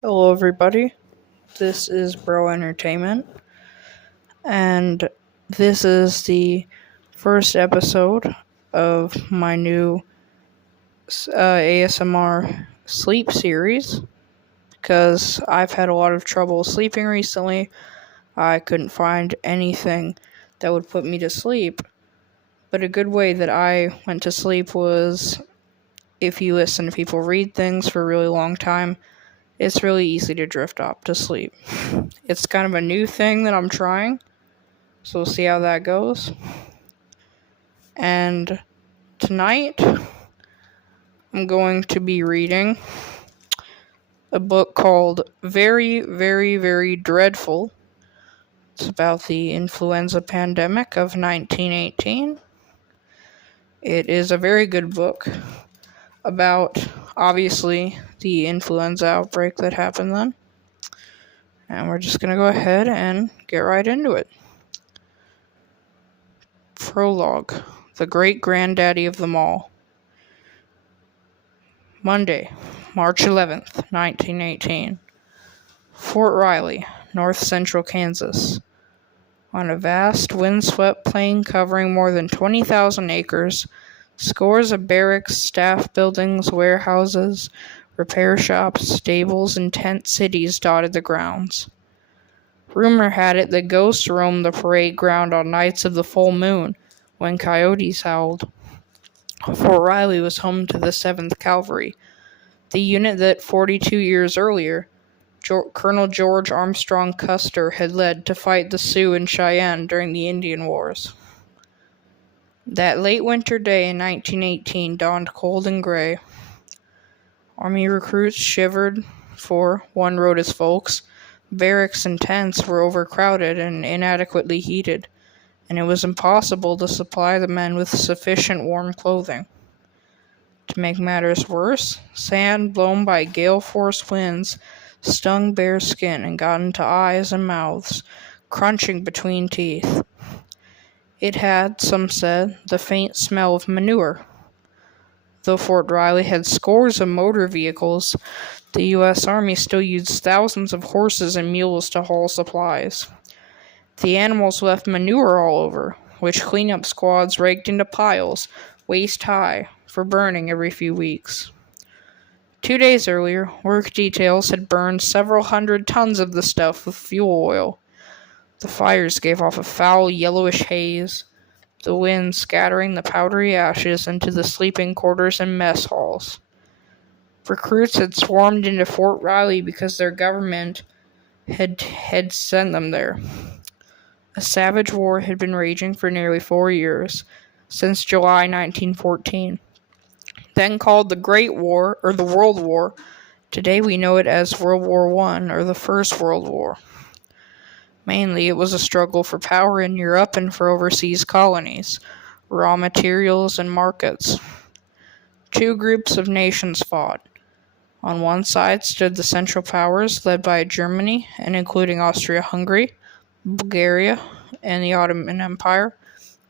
Hello, everybody. This is Bro Entertainment, and this is the first episode of my new ASMR sleep series because I've had a lot of trouble sleeping recently. I couldn't find anything that would put me to sleep, but a good way that I went to sleep was if you listen to people read things for a really long time. It's really easy to drift off to sleep. It's kind of a new thing that I'm trying, so we'll see how that goes. And tonight, I'm going to be reading a book called Very, Very, Very Dreadful. It's about the influenza pandemic of 1918. It is a very good book about, obviously, the influenza outbreak that happened then. And we're just going to go ahead and get right into it. Prologue. The Great Granddaddy of them all. Monday, March 11th, 1918. Fort Riley, north central Kansas. On a vast, windswept plain covering more than 20,000 acres, scores of barracks, staff buildings, warehouses, repair shops, stables, and tent cities dotted the grounds. Rumor had it that ghosts roamed the parade ground on nights of the full moon, when coyotes howled. Fort Riley was home to the 7th Cavalry, the unit that 42 years earlier, Colonel George Armstrong Custer had led to fight the Sioux and Cheyenne during the Indian Wars. That late winter day in 1918 dawned cold and gray. Army recruits shivered, for, one wrote his folks, barracks and tents were overcrowded and inadequately heated, and it was impossible to supply the men with sufficient warm clothing. To make matters worse, sand blown by gale-force winds stung bare skin and got into eyes and mouths, crunching between teeth. It had, some said, the faint smell of manure. Though Fort Riley had scores of motor vehicles, the U.S. Army still used thousands of horses and mules to haul supplies. The animals left manure all over, which cleanup squads raked into piles, waist high, for burning every few weeks. 2 days earlier, work details had burned several hundred tons of the stuff with fuel oil. The fires gave off a foul yellowish haze, the wind scattering the powdery ashes into the sleeping quarters and mess halls. Recruits had swarmed into Fort Riley because their government had sent them there. A savage war had been raging for nearly 4 years, since July 1914. Then called the Great War, or the World War. Today we know it as World War I, or the First World War. Mainly, it was a struggle for power in Europe and for overseas colonies, raw materials, and markets. Two groups of nations fought. On one side stood the Central Powers, led by Germany, and including Austria-Hungary, Bulgaria, and the Ottoman Empire,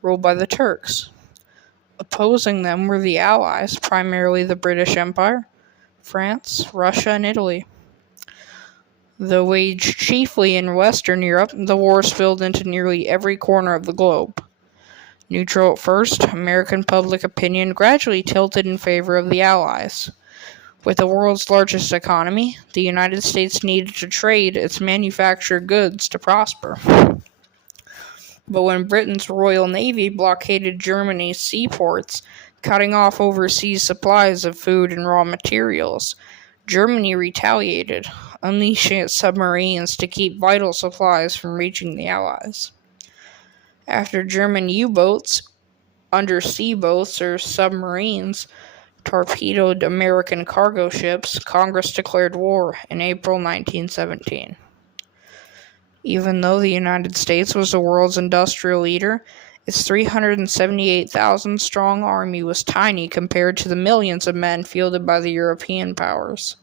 ruled by the Turks. Opposing them were the Allies, primarily the British Empire, France, Russia, and Italy. Though waged chiefly in Western Europe, the war spilled into nearly every corner of the globe. Neutral at first, American public opinion gradually tilted in favor of the Allies. With the world's largest economy, the United States needed to trade its manufactured goods to prosper. But when Britain's Royal Navy blockaded Germany's seaports, cutting off overseas supplies of food and raw materials, Germany retaliated, unleashing its submarines to keep vital supplies from reaching the Allies. After German U-boats, undersea boats, or submarines torpedoed American cargo ships, Congress declared war in April 1917. Even though the United States was the world's industrial leader, its 378,000-strong army was tiny compared to the millions of men fielded by the European powers.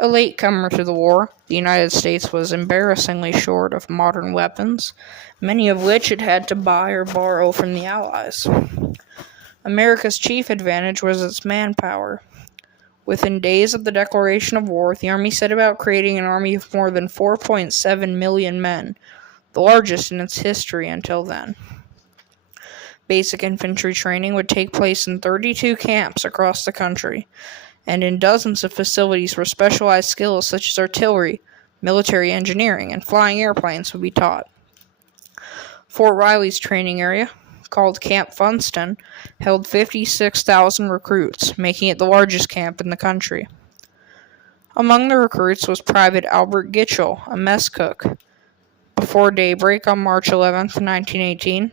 A latecomer to the war, the United States was embarrassingly short of modern weapons, many of which it had to buy or borrow from the Allies. America's chief advantage was its manpower. Within days of the declaration of war, the Army set about creating an army of more than 4.7 million men, the largest in its history until then. Basic infantry training would take place in 32 camps across the country, and in dozens of facilities where specialized skills such as artillery, military engineering, and flying airplanes would be taught. Fort Riley's training area, called Camp Funston, held 56,000 recruits, making it the largest camp in the country. Among the recruits was Private Albert Gitchell, a mess cook. Before daybreak on March 11, 1918,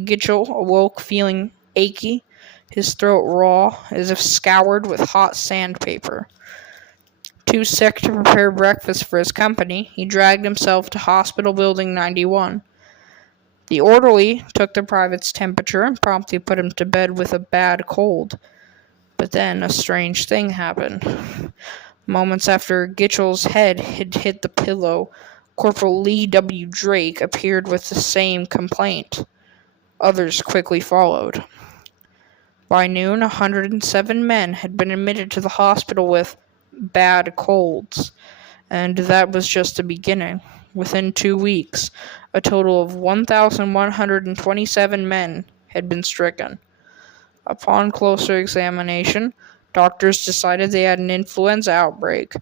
Gitchell awoke feeling achy, his throat raw, as if scoured with hot sandpaper. Too sick to prepare breakfast for his company, he dragged himself to Hospital Building 91. The orderly took the private's temperature and promptly put him to bed with a bad cold. But then a strange thing happened. Moments after Gitchell's head had hit the pillow, Corporal Lee W. Drake appeared with the same complaint. Others quickly followed. By noon, 107 men had been admitted to the hospital with bad colds, and that was just the beginning. Within 2 weeks, a total of 1,127 men had been stricken. Upon closer examination, doctors decided they had an influenza outbreak,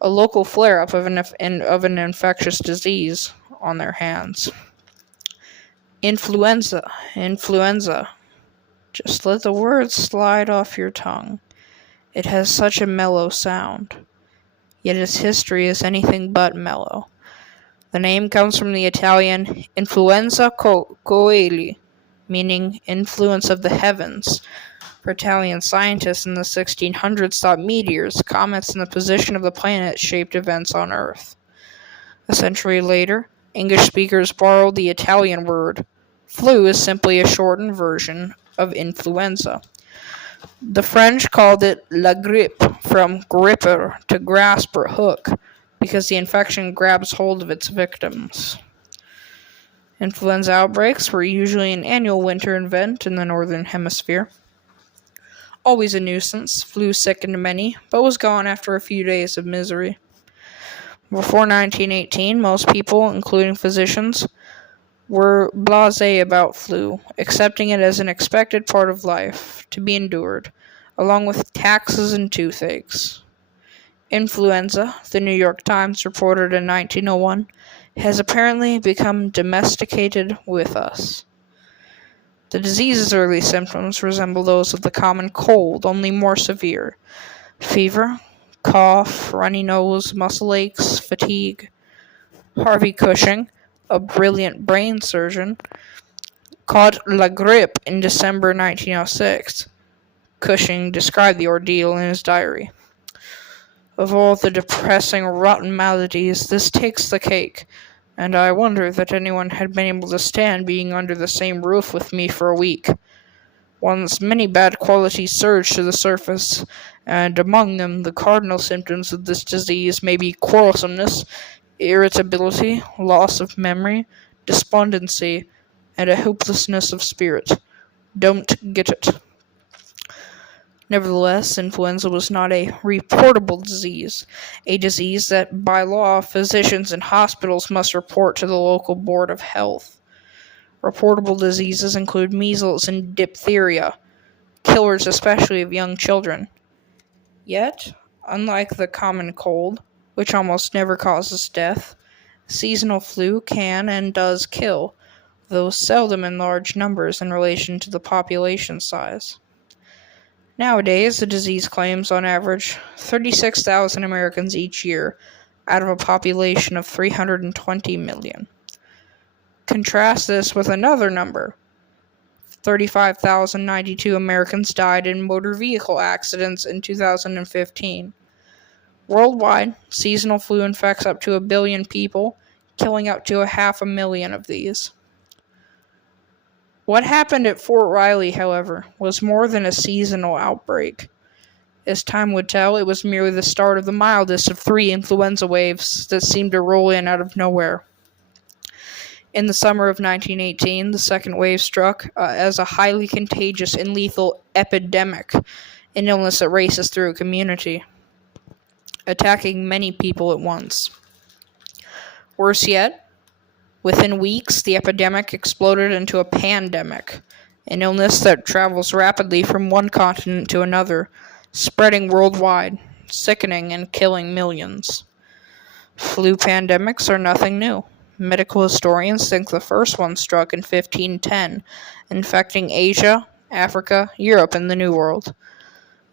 a local flare-up of an infectious disease, on their hands. Influenza. Just let the words slide off your tongue. It has such a mellow sound, yet its history is anything but mellow. The name comes from the Italian Influenza coeli, meaning influence of the heavens. For Italian scientists in the 1600s thought meteors, comets, and the position of the planet shaped events on Earth. A century later, English speakers borrowed the Italian word. Flu is simply a shortened version of influenza. The French called it la grippe, from gripper, to grasp or hook, because the infection grabs hold of its victims. Influenza outbreaks were usually an annual winter event in the northern hemisphere. Always a nuisance, flu sickened many, but was gone after a few days of misery. Before 1918, most people, including physicians, were blasé about flu, accepting it as an expected part of life, to be endured, along with taxes and toothaches. Influenza, the New York Times reported in 1901, has apparently become domesticated with us. The disease's early symptoms resemble those of the common cold, only more severe. Fever, cough, runny nose, muscle aches, fatigue. Harvey Cushing, a brilliant brain surgeon, caught la grippe in December 1906. Cushing described the ordeal in his diary. Of all the depressing, rotten maladies, this takes the cake, and I wonder that anyone had been able to stand being under the same roof with me for a week. One's many bad qualities surge to the surface, and among them the cardinal symptoms of this disease may be quarrelsomeness, irritability, loss of memory, despondency, and a hopelessness of spirit. Don't get it. Nevertheless, influenza was not a reportable disease, a disease that, by law, physicians and hospitals must report to the local board of health. Reportable diseases include measles and diphtheria, killers especially of young children. Yet, unlike the common cold, which almost never causes death, seasonal flu can and does kill, though seldom in large numbers in relation to the population size. Nowadays, the disease claims, on average, 36,000 Americans each year, out of a population of 320 million. Contrast this with another number. 35,092 Americans died in motor vehicle accidents in 2015. Worldwide, seasonal flu infects up to 1 billion people, killing up to 500,000 of these. What happened at Fort Riley, however, was more than a seasonal outbreak. As time would tell, it was merely the start of the mildest of 3 influenza waves that seemed to roll in out of nowhere. In the summer of 1918, the second wave struck as a highly contagious and lethal epidemic an illness that races through a community, attacking many people at once. Worse yet, within weeks, the epidemic exploded into a pandemic, an illness that travels rapidly from one continent to another, spreading worldwide, sickening and killing millions. Flu pandemics are nothing new. Medical historians think the first one struck in 1510, infecting Asia, Africa, Europe, and the New World.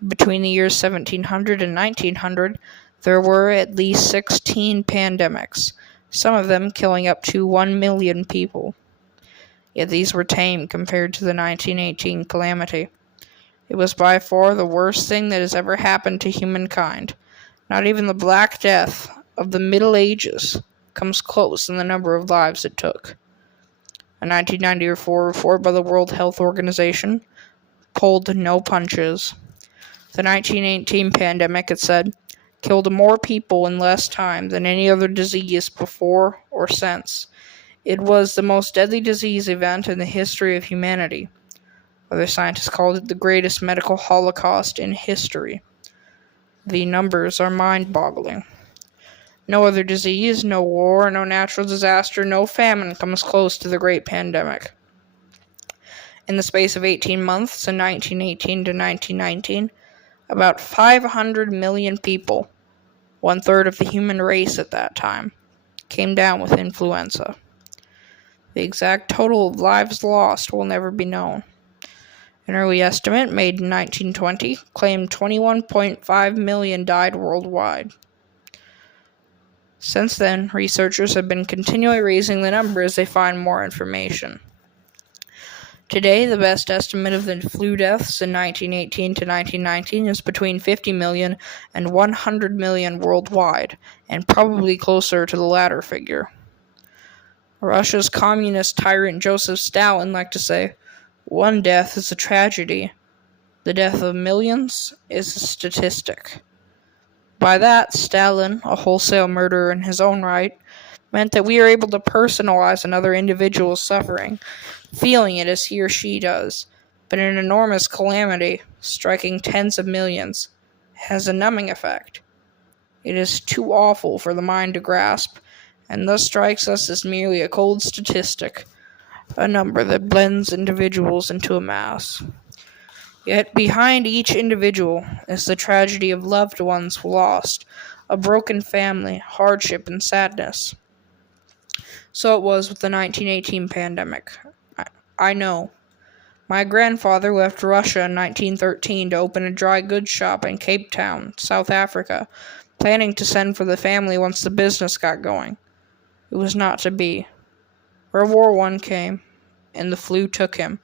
Between the years 1700 and 1900, there were at least 16 pandemics, some of them killing up to 1 million people. Yet these were tame compared to the 1918 calamity. It was by far the worst thing that has ever happened to humankind. Not even the Black Death of the Middle Ages comes close in the number of lives it took. A 1994 report by the World Health Organization pulled no punches. The 1918 pandemic, it said, killed more people in less time than any other disease before or since. It was the most deadly disease event in the history of humanity. Other scientists called it the greatest medical holocaust in history. The numbers are mind-boggling. No other disease, no war, no natural disaster, no famine comes close to the Great Pandemic. In the space of 18 months, in 1918 to 1919, about 500 million people, 1/3 of the human race at that time, came down with influenza. The exact total of lives lost will never be known. An early estimate made in 1920 claimed 21.5 million died worldwide. Since then, researchers have been continually raising the number as they find more information. Today, the best estimate of the flu deaths in 1918 to 1919 is between 50 million and 100 million worldwide, and probably closer to the latter figure. Russia's communist tyrant Joseph Stalin liked to say, "One death is a tragedy. The death of millions is a statistic." By that, Stalin, a wholesale murderer in his own right, meant that we are able to personalize another individual's suffering, feeling it as he or she does, but an enormous calamity, striking tens of millions, has a numbing effect. It is too awful for the mind to grasp, and thus strikes us as merely a cold statistic, a number that blends individuals into a mass. Yet behind each individual is the tragedy of loved ones lost, a broken family, hardship, and sadness. So it was with the 1918 pandemic. I know. My grandfather left Russia in 1913 to open a dry goods shop in Cape Town, South Africa, planning to send for the family once the business got going. It was not to be. World War I came, and the flu took him.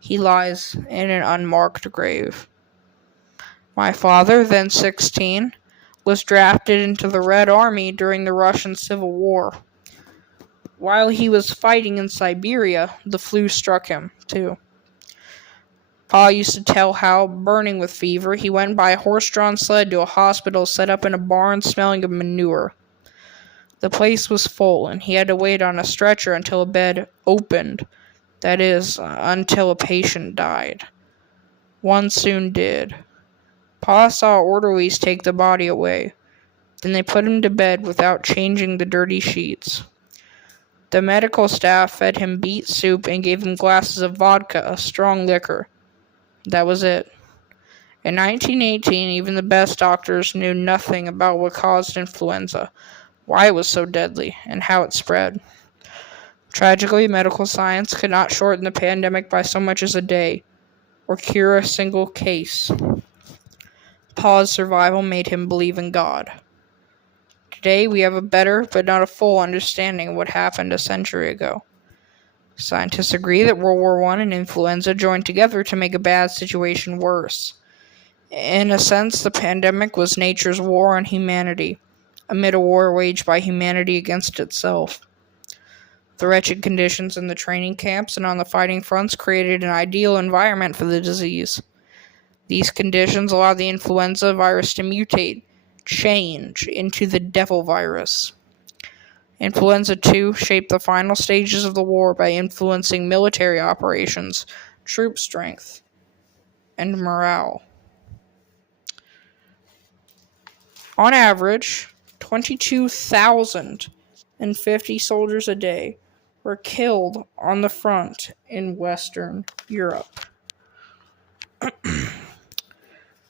He lies in an unmarked grave. My father, then 16, was drafted into the Red Army during the Russian Civil War. While he was fighting in Siberia, the flu struck him, too. Pa used to tell how, burning with fever, he went by a horse-drawn sled to a hospital set up in a barn smelling of manure. The place was full, and he had to wait on a stretcher until a bed opened. That is, until a patient died. One soon did. Pa saw orderlies take the body away. Then they put him to bed without changing the dirty sheets. The medical staff fed him beet soup and gave him glasses of vodka, a strong liquor. That was it. In 1918, even the best doctors knew nothing about what caused influenza, why it was so deadly, and how it spread. Tragically, medical science could not shorten the pandemic by so much as a day, or cure a single case. Pa's survival made him believe in God. Today, we have a better, but not a full understanding of what happened a century ago. Scientists agree that World War I and influenza joined together to make a bad situation worse. In a sense, the pandemic was nature's war on humanity, amid a war waged by humanity against itself. The wretched conditions in the training camps and on the fighting fronts created an ideal environment for the disease. These conditions allowed the influenza virus to mutate, change into the devil virus. Influenza II shaped the final stages of the war by influencing military operations, troop strength, and morale. On average, 22,050 soldiers a day were killed on the front in Western Europe.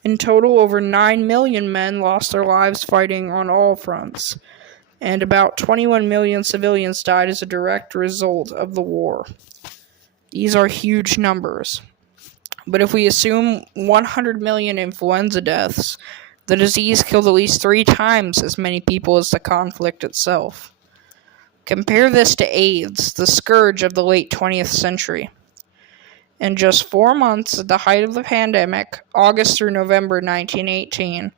In total, over 9 million men lost their lives fighting on all fronts, and about 21 million civilians died as a direct result of the war. These are huge numbers. But if we assume 100 million influenza deaths, the disease killed at least 3 times as many people as the conflict itself. Compare this to AIDS, the scourge of the late 20th century. In just 4 months at the height of the pandemic, August through November 1918,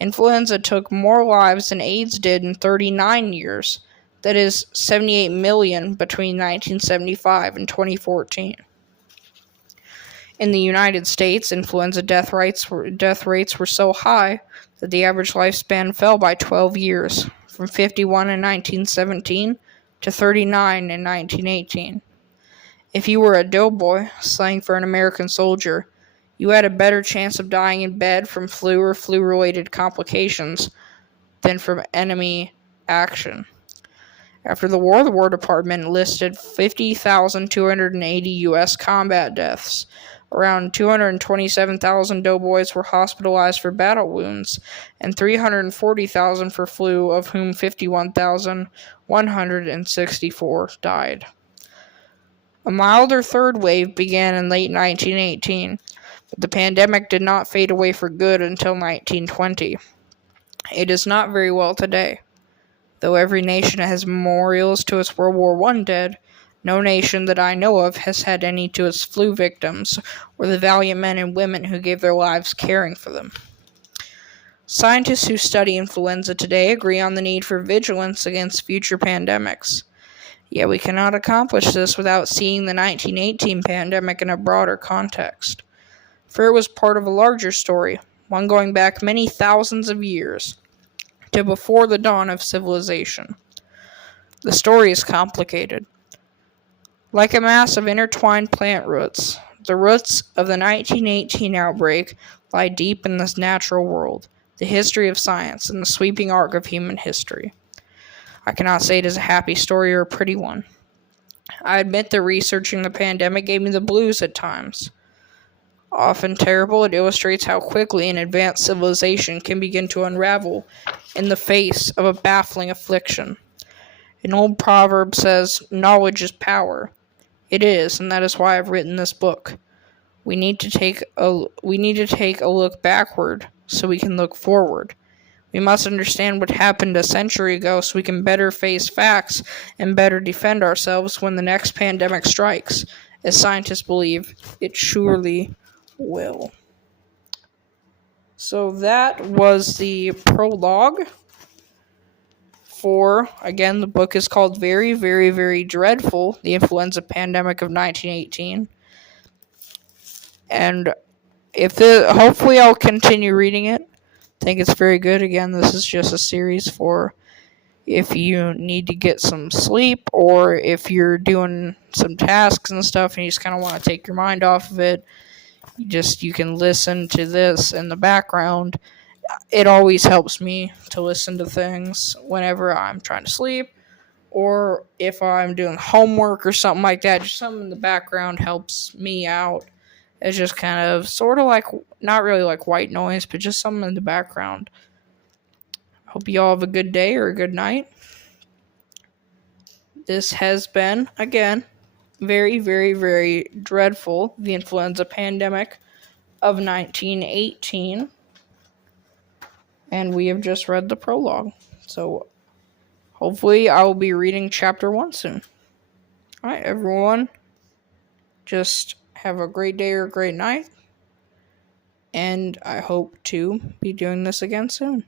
influenza took more lives than AIDS did in 39 years. That is 78 million between 1975 and 2014. In the United States, influenza death rates were so high that the average lifespan fell by 12 years, from 51 in 1917 to 39 in 1918. If you were a doughboy, slang for an American soldier, you had a better chance of dying in bed from flu or flu-related complications than from enemy action. After the War Department listed 50,280 U.S. combat deaths. Around 227,000 doughboys were hospitalized for battle wounds, and 340,000 for flu, of whom 51,164 died. A milder third wave began in late 1918, but the pandemic did not fade away for good until 1920. It is not very well today. Though every nation has memorials to its World War I dead, no nation that I know of has had any to its flu victims or the valiant men and women who gave their lives caring for them. Scientists who study influenza today agree on the need for vigilance against future pandemics. Yet we cannot accomplish this without seeing the 1918 pandemic in a broader context. For it was part of a larger story, one going back many thousands of years, to before the dawn of civilization. The story is complicated. Like a mass of intertwined plant roots, the roots of the 1918 outbreak lie deep in this natural world, the history of science, and the sweeping arc of human history. I cannot say it is a happy story or a pretty one. I admit that researching the pandemic gave me the blues at times. Often terrible, it illustrates how quickly an advanced civilization can begin to unravel in the face of a baffling affliction. An old proverb says, "Knowledge is power." It is, and that is why I've written this book. We need to take a look backward so we can look forward. We must understand what happened a century ago so we can better face facts and better defend ourselves when the next pandemic strikes, as scientists believe it surely will. So that was the prologue for, again, the book is called Very, Very, Very Dreadful, The Influenza Pandemic of 1918. And hopefully I'll continue reading it. I think it's very good. Again, this is just a series for if you need to get some sleep or if you're doing some tasks and stuff and you just kind of want to take your mind off of it. You can listen to this in the background. It always helps me to listen to things whenever I'm trying to sleep or if I'm doing homework or something like that. Just something in the background helps me out. It's just kind of sort of like, not really like white noise, but just something in the background. Hope you all have a good day or a good night. This has been, again, Very, Very, Very Dreadful, The Influenza Pandemic of 1918. And we have just read the prologue. So, hopefully I will be reading chapter 1 soon. Alright, everyone. Just have a great day or a great night. And I hope to be doing this again soon.